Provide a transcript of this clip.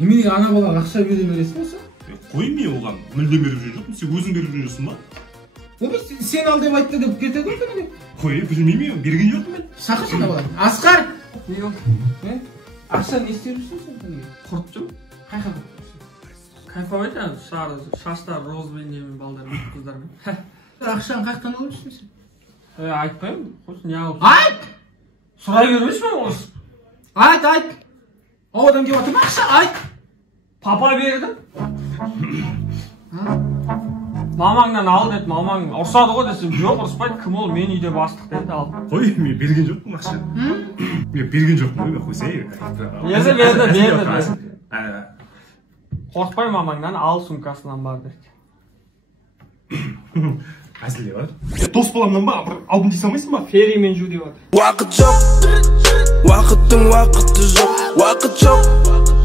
Неменеге ана балаға ақша бере бересің болса? Қой мен оған мүлдем беріп жүрген жоқпын, сен өзің беріп жүрсің ба? Сен ал деп айтты деп кете көрдің. Қой, білмеймін, берген жоқпын мен. Шақыршы ана баланы. Асқар! Не болды? Ақша не істеп жүрсің сен күніге? Құрт жүрмін. Қай қай құрт жүрсің? Кайфовать шаштар розбен немен балдармен қыздармен. Ақшаны қаяқтан алып жүрсің сен? Айтпаймын, қойшы не алып. Айт! Сұрай бермешпін осы. Айт! Ауадан келіп отыр ма ақша? Айт! Папа берді. Мамаңнан ал деді, мамаң ұрсады ғой десем, жоқ ұрыспайды, кім ол, мен үйде бастық деді, ал. Қой, мен берген жоқпын ақша. Мен берген жоқпын, мен қойсай. Берді. Қорқпай мамаңнан ал сумкасынан бар деді. Әзілде бар. Дос боламын ба, бір алдын дей салмайсың ба? Ферримен жу деп отыр. Уақыт жоқ, уақыттың уақыты жоқ, уақыт жоқ.